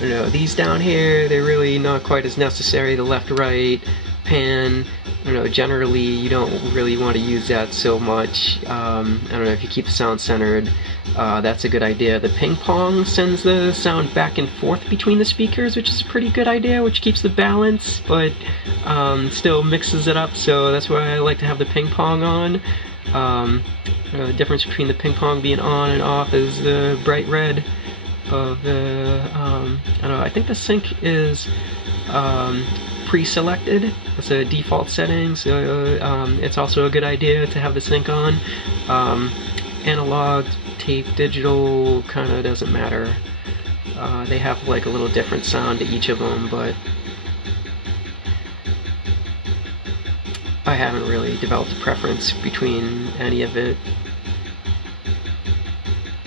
I don't know, these down here, they're really not quite as necessary. The left, right, pan, I don't know, generally you don't really want to use that so much. I don't know, if you keep the sound centered, that's a good idea. The ping pong sends the sound back and forth between the speakers, which is a pretty good idea, which keeps the balance, but still mixes it up, so that's why I like to have the ping pong on. The difference between the ping pong being on and off is the bright red of the, I don't know, I think the sync is pre-selected. It's a default setting, so it's also a good idea to have the sync on. Analog, tape, digital, kind of doesn't matter. They have like a little different sound to each of them, but I haven't really developed a preference between any of it.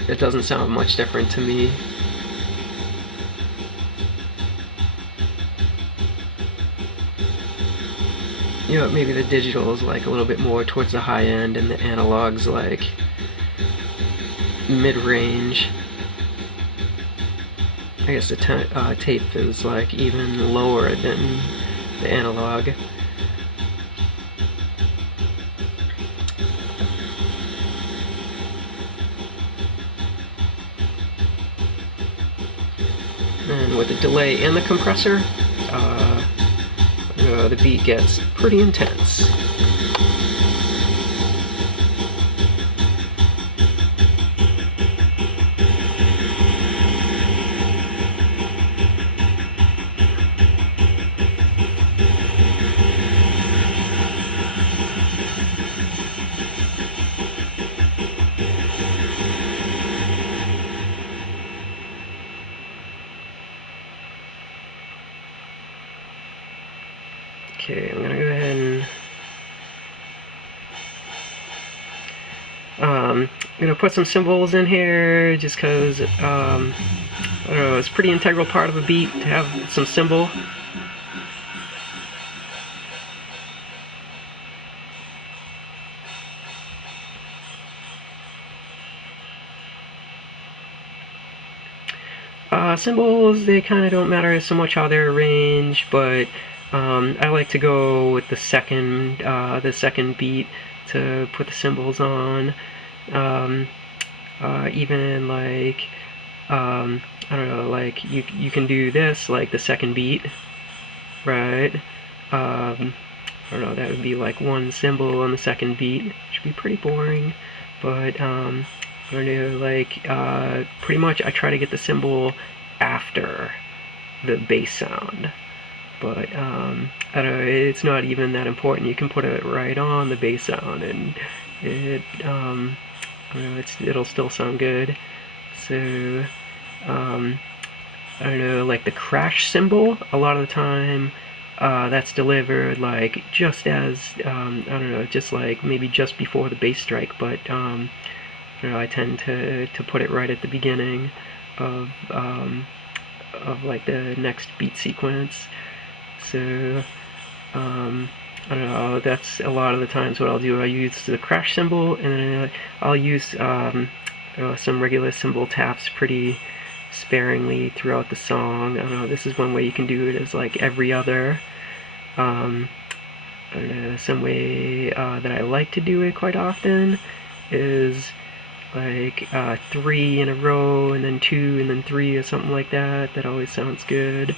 It doesn't sound much different to me. You know, maybe the digital is like a little bit more towards the high end, and the analog's like mid-range. I guess the tape is like even lower than the analog. And with the delay and the compressor, the beat gets pretty intense. Okay, I'm gonna go ahead and I'm gonna put some cymbals in here just because I don't know, it's a pretty integral part of a beat to have some cymbal. Cymbals, they kind of don't matter so much how they're arranged, but I like to go with the second beat to put the cymbals on. Even like I don't know, like you can do this like the second beat, right? I don't know, that would be like one cymbal on the second beat, which would be pretty boring, but I don't know, like pretty much I try to get the cymbal after the bass sound. But I don't know, it's not even that important. You can put it right on the bass sound, and it I don't know, it'll still sound good. So I don't know, like the crash cymbal, a lot of the time that's delivered like just as I don't know, just like maybe just before the bass strike, but I don't know, I tend to put it right at the beginning of like the next beat sequence. So I don't know, that's a lot of the times what I'll do. I use the crash cymbal, and then I'll use some regular cymbal taps pretty sparingly throughout the song. I don't know, this is one way you can do it, is like every other. I don't know, some way that I like to do it quite often is like 3 in a row, and then 2, and then 3, or something like that. That always sounds good.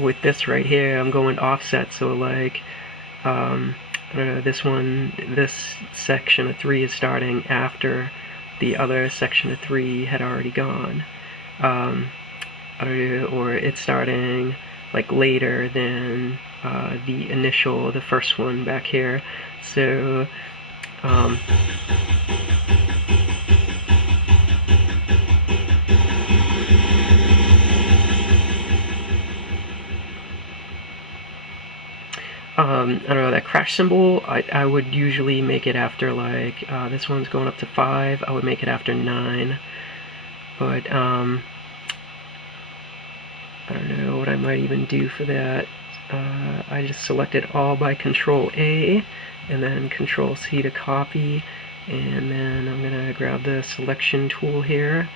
With this right here, I'm going offset, so like I don't know, this section of 3 is starting after the other section of 3 had already gone. I don't know, or it's starting like later than the first one back here. So I don't know, that crash cymbal, I would usually make it after like, this one's going up to 5, I would make it after 9, but I don't know what I might even do for that. I just select it all by Control A, and then Control C to copy, And then I'm going to grab the selection tool here,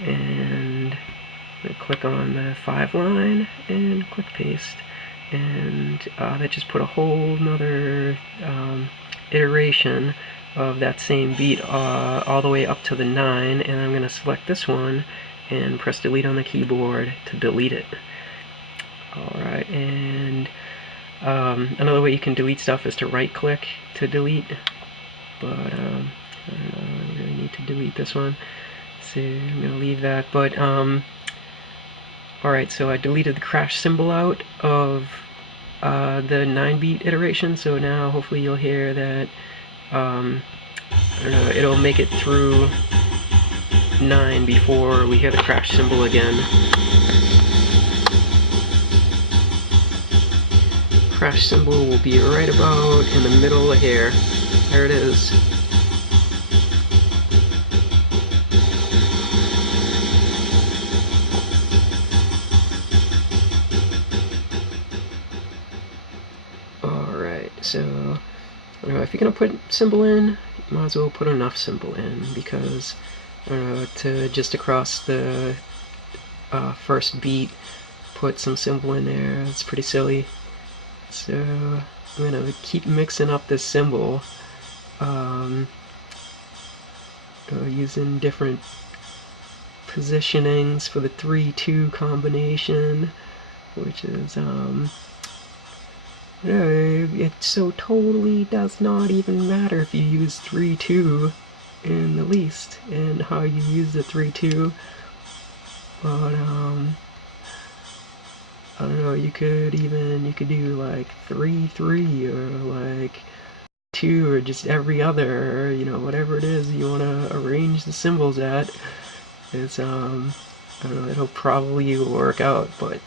and I'm going to click on the 5 line and click paste. And that just put a whole nother iteration of that same beat all the way up to the 9, and I'm going to select this one and press delete on the keyboard to delete it. Alright, and another way you can delete stuff is to right click to delete, but I don't know, I really need to delete this one, so I'm going to leave that. But alright, so I deleted the crash symbol out of the 9-beat iteration, so now hopefully you'll hear that, I don't know, it'll make it through 9 before we hear the crash symbol again. Crash symbol will be right about in the middle of here. There it is. Alright, so I don't know, if you're gonna put symbol in, you might as well put enough symbol in, because I don't know, to just across the first beat put some symbol in there, it's pretty silly. So I'm gonna keep mixing up this symbol, using different positionings for the 3-2 combination, which is it so totally does not even matter if you use 3-2 in the least and how you use the 3-2, but I don't know, you could do like 3-3 or like 2 or just every other, you know, whatever it is you want to arrange the symbols at. It's I don't know, it'll probably work out, but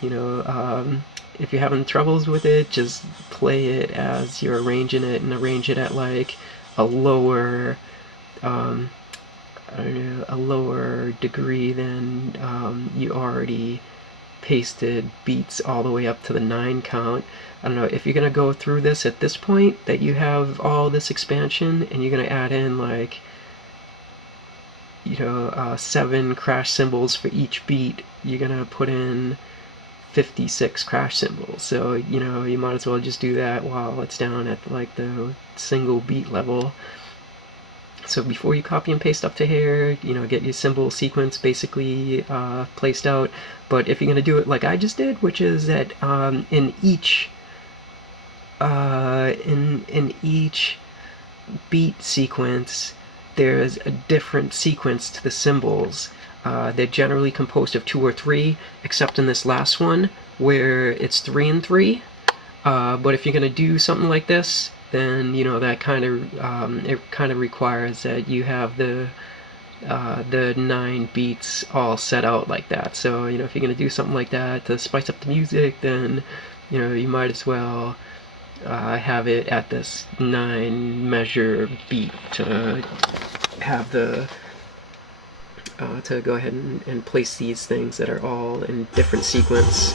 you know, if you're having troubles with it, just play it as you're arranging it, and arrange it at like a lower I don't know, a lower degree than you already pasted beats all the way up to the 9 count. I don't know, if you're going to go through this at this point, that you have all this expansion, and you're going to add in like, you know, 7 crash cymbals for each beat, you're going to put in 56 crash cymbals. So, you know, you might as well just do that while it's down at like the single beat level. So before you copy and paste up to here, you know, get your cymbal sequence basically placed out. But if you're going to do it like I just did, which is that in each beat sequence, there's a different sequence to the cymbals. They're generally composed of 2 or 3, except in this last one where it's 3 and 3. But if you're going to do something like this, then you know that kind of it kind of requires that you have the 9 beats all set out like that. So you know, if you're going to do something like that to spice up the music, then you know you might as well have it at this 9 measure beat to have the to go ahead and place these things that are all in different sequence.